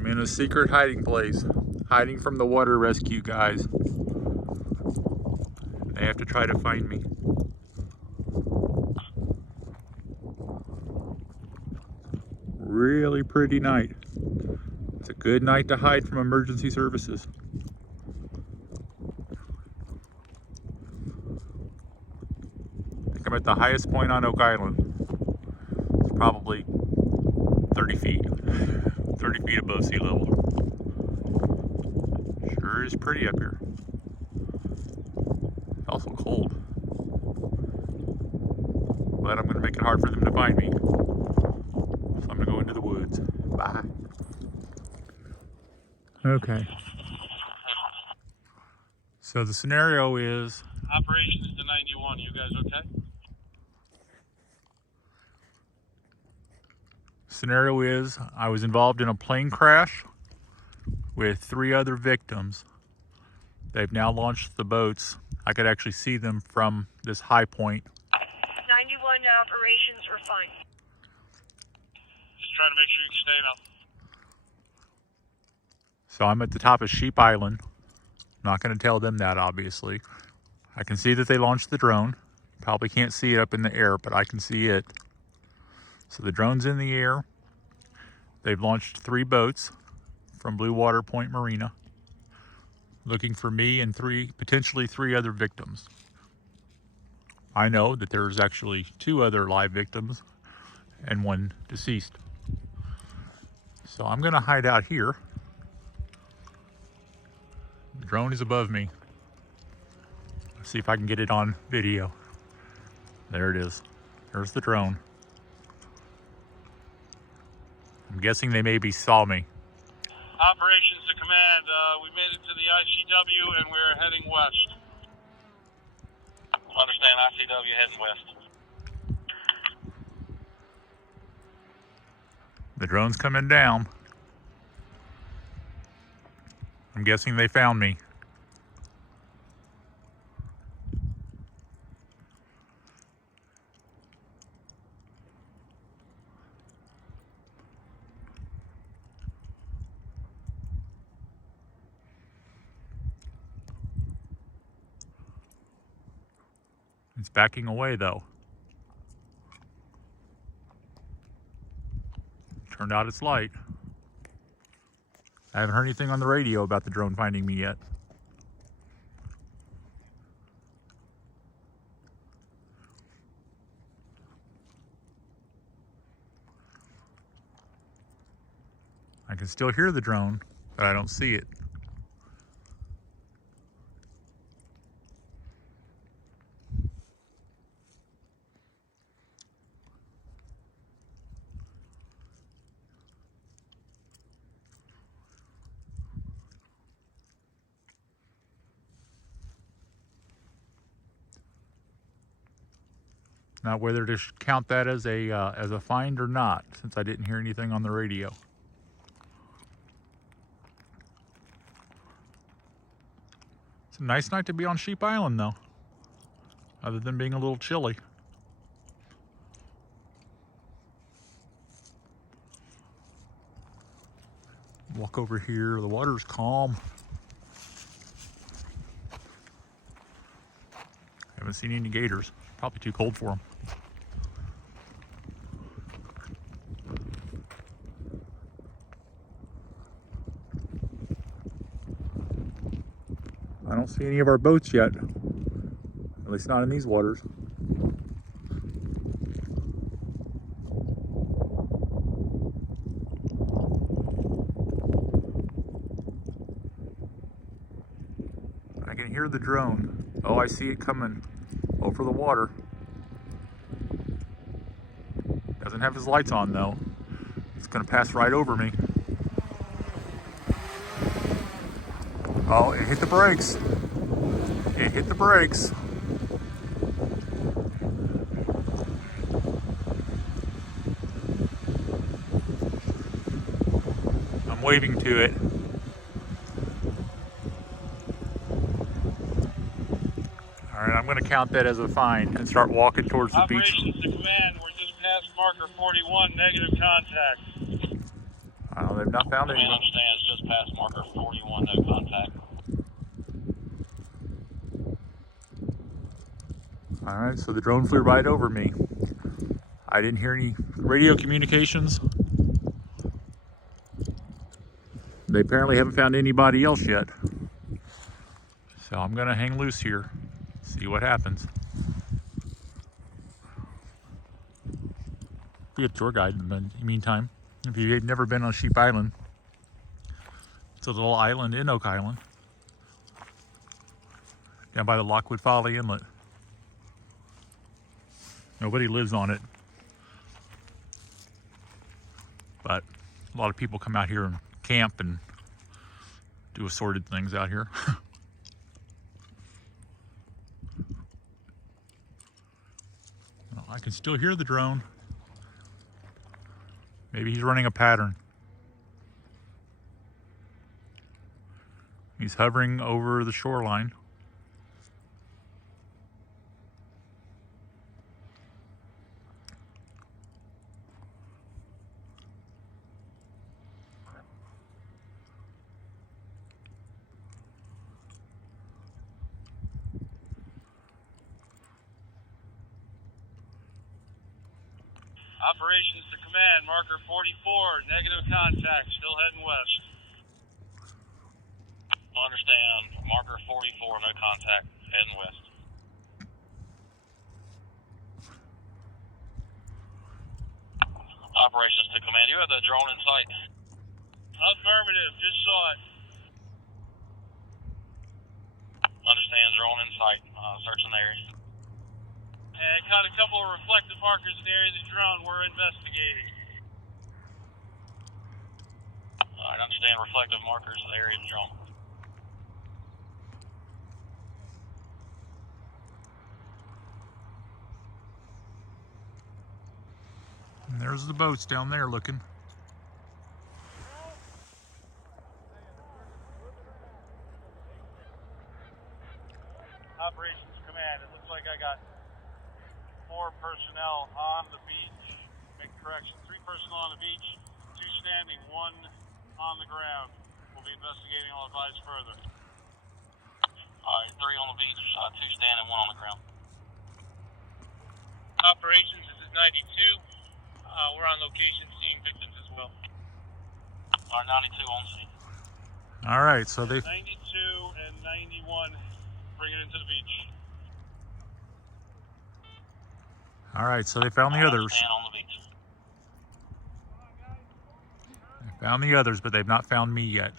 I'm in a secret hiding place, hiding from the water rescue guys. They have to try to find me. Really pretty night. It's a good night to hide from emergency services. I think I'm at the highest point on Oak Island. It's probably 30 feet. 30 feet above sea level. Sure is pretty up here. It's also cold. But I'm gonna make it hard for them to find me. So I'm gonna go into the woods. Bye. Okay. So the scenario is... Operations to 91, you guys okay? Scenario is, I was involved in a plane crash with 3 other victims. They've now launched the boats. I could actually see them from this high point. 91 operations are fine. Just trying to make sure you can stay now. So I'm at the top of Sheep Island. Not going to tell them that, obviously. I can see that they launched the drone. Probably can't see it up in the air, but I can see it. So the drone's in the air. They've launched 3 boats from Blue Water Point Marina, looking for me and potentially three other victims. I know that there's actually 2 other live victims and 1 deceased. So I'm going to hide out here. The drone is above me. Let's see if I can get it on video. There it is. There's the drone. I'm guessing they maybe saw me. Operations to command, we made it to the ICW and we're heading west. Understand, ICW heading west. The drone's coming down. I'm guessing they found me. It's backing away though. Turned out its light. I haven't heard anything on the radio about the drone finding me yet. I can still hear the drone, but I don't see it. Now, whether to count that as a find or not, since I didn't hear anything on the radio. It's a nice night to be on Sheep Island, though, other than being a little chilly. Walk over here. The water's calm. Haven't seen any gators. Probably too cold for them. I don't see any of our boats yet. At least not in these waters. I can hear the drone. Oh, I see it coming over the water. Doesn't have his lights on though. It's gonna pass right over me. Oh, it hit the brakes. It hit the brakes. I'm waving to it. All right, I'm gonna count that as a find and start walking towards the beach. Operations to command, we're just past marker 41, negative contact. Oh, they've not found Command anyone. understands just past marker 41, no contact. All right, so the drone flew right over me. I didn't hear any radio communications. They apparently haven't found anybody else yet. So I'm gonna hang loose here, see what happens. Be a tour guide in the meantime. If you've never been on Sheep Island, it's a little island in Oak Island, down by the Lockwood Folly Inlet. Nobody lives on it, but a lot of people come out here and camp and do assorted things out here. Well, I can still hear the drone. Maybe he's running a pattern. He's hovering over the shoreline. Operations to command, marker 44, negative contact, still heading west. Understand, marker 44, no contact, heading west. Operations to command, you have the drone in sight. Affirmative, just saw it. Understand, drone in sight, searching the area. And caught a couple of reflective markers in the area of the drone we're investigating. I understand reflective markers in the area of the drone. And there's the boats down there looking. Operations command, it looks like I got 4 personnel on the beach. Make correction, 3 personnel on the beach, 2 standing, 1 on the ground. We'll be investigating, I'll advise further. Alright, 3 on the beach, 2 standing, 1 on the ground. Operations, this is 92. We're on location seeing victims as well. Alright, 92 on scene. All right, so they 92 and 91 bring it into the beach. found the others. Stand on the beach. They found the others, but they've not found me yet.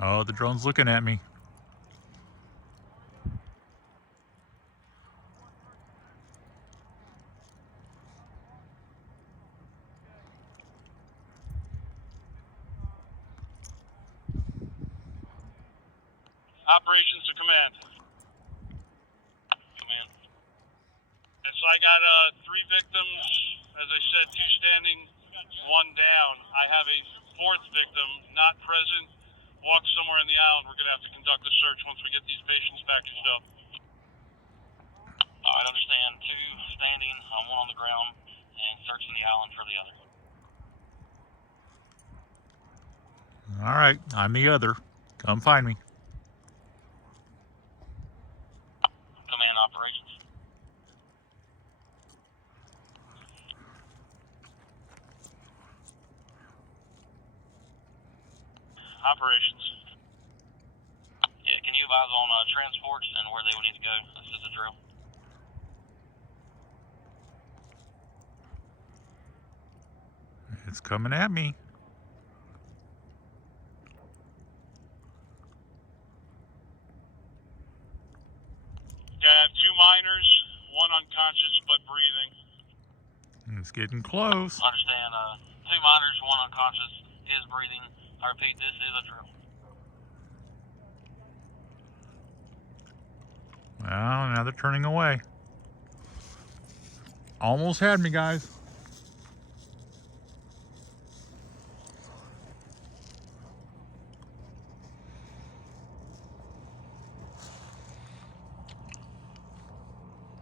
Oh, the drone's looking at me. Operations to command. Command. And so I got 3 victims, as I said, 2 standing, 1 down. I have a 4th victim not present, walked somewhere in the island. We're going to have to conduct a search once we get these patients packaged up. I understand, 2 standing, 1 on the ground, and searching the island for the other. All right, I'm the other. Come find me. Command operations. Operations. Yeah, can you advise on transports and where they would need to go? This is a drill. It's coming at me. Okay, I have 2 minors, 1 unconscious but breathing. It's getting close. Understand, 2 minors, 1 unconscious, is breathing. I repeat, this is a drill. Well, now they're turning away. Almost had me, guys.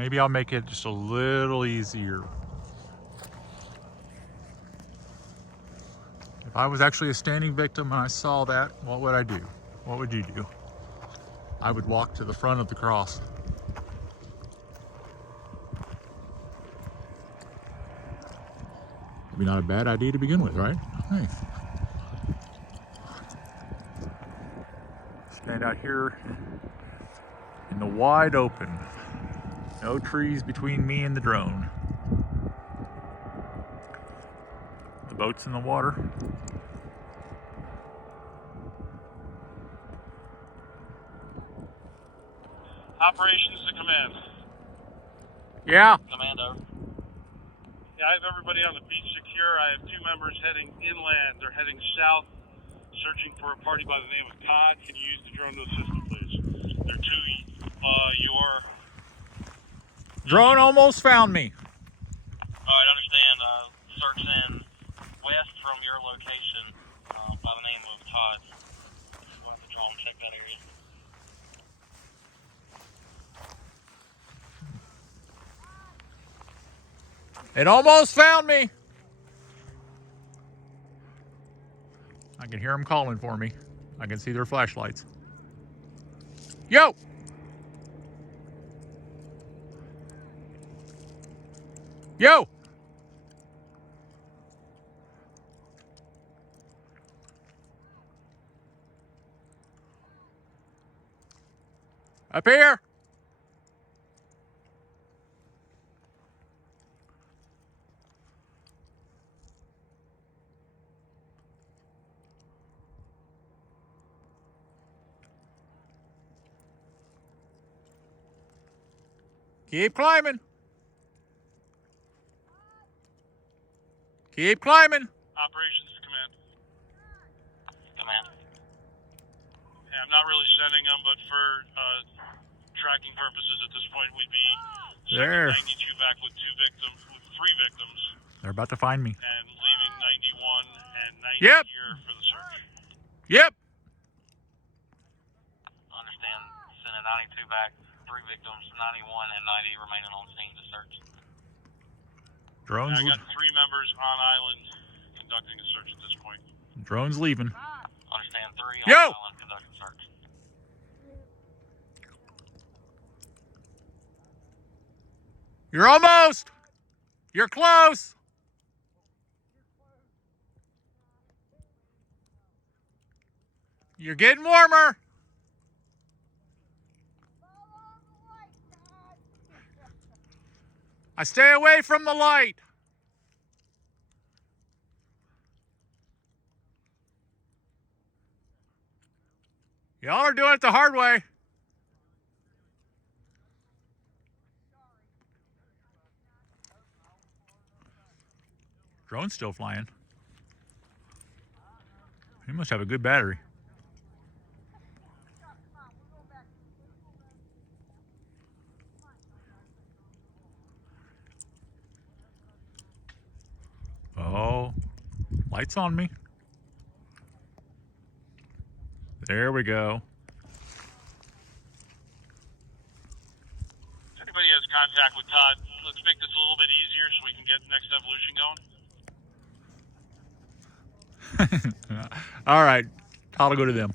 Maybe I'll make it just a little easier. If I was actually a standing victim and I saw that, what would I do? What would you do? I would walk to the front of the cross. Maybe not a bad idea to begin with, right? Hey. Stand out here in the wide open. No trees between me and the drone. The boat's in the water. Operations to command. Yeah. Commando. Yeah, I have everybody on the beach secure. I have 2 members heading inland. They're heading south, searching for a party by the name of Todd. Can you use the drone to assist them, please? They're to your... Drone almost found me. Alright, understand. Search in west from your location by the name of Todd. Go ahead and drone check that area. It almost found me. I can hear them calling for me. I can see their flashlights. Yo! Yo! Up here! Keep climbing. Keep climbing. Operations to command. Command. Yeah, I'm not really sending them, but for tracking purposes at this point, we'd be There. sending 92 back with 3 victims, They're about to find me. and leaving 91 and 90 Yep. here for the search. Yep. Understand. Sending 92 back, 3 victims, 91 and 90 remaining on scene to search. Drones. I got 3 members on island conducting a search at this point. Drones leaving. Understand. 3 on Yo! island conducting search. You're almost. You're close. You're getting warmer. I stay away from the light. Y'all are doing it the hard way. Drone's still flying. He must have a good battery. Oh, lights on me. There we go. If anybody has contact with Todd, let's make this a little bit easier so we can get next evolution going. All right, I'll go to them.